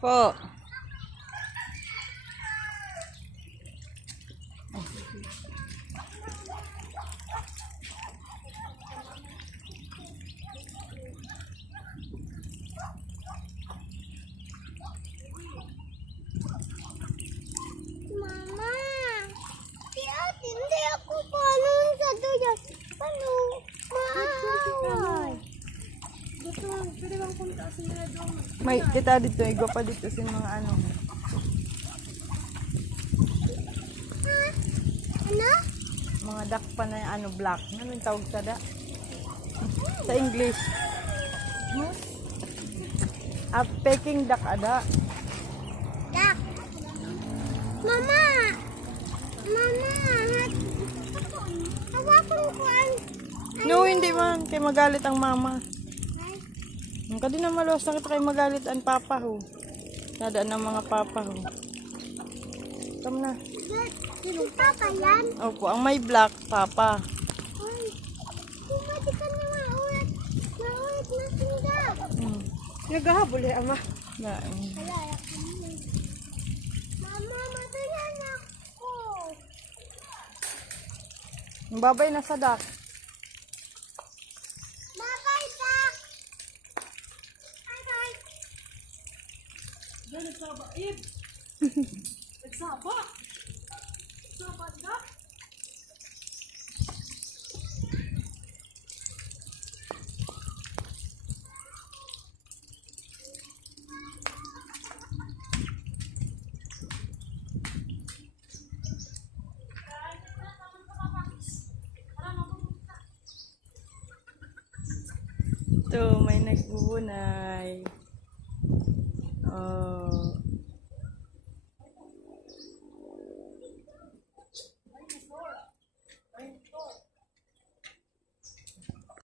Po. Mama, hindi ako paano sa duyan. Paano? Maaway. Pwede bang punta sa nila doon? May kita dito, igwa pa dito sa mga ano. Ha? Ano? Mga duck pa na ano, black. Ano yung tawag sa da? Sa English. Peking duck ada. Dak. Mama! Mama! Hawakan ko ang... No, hindi man. Kaya magalit ang mama. Ay, Ang kadi na maluwas na kita kay magalit ang papa ho. Nadaan ng mga papa ho. Come na. si Papa yan? Opo, ang may black, papa. Ay, pwede ka na maulit. Maulit na sinda. Naghahabol eh, ama. Nain. Wala, Mama, matayan ako. Ang babay na sa duck. Bye-bye, Dak. Bye-bye. Diyan, nagsaba. Ib! Nagsaba! Nagsaba na? Ito, may nagbubunay. Oh.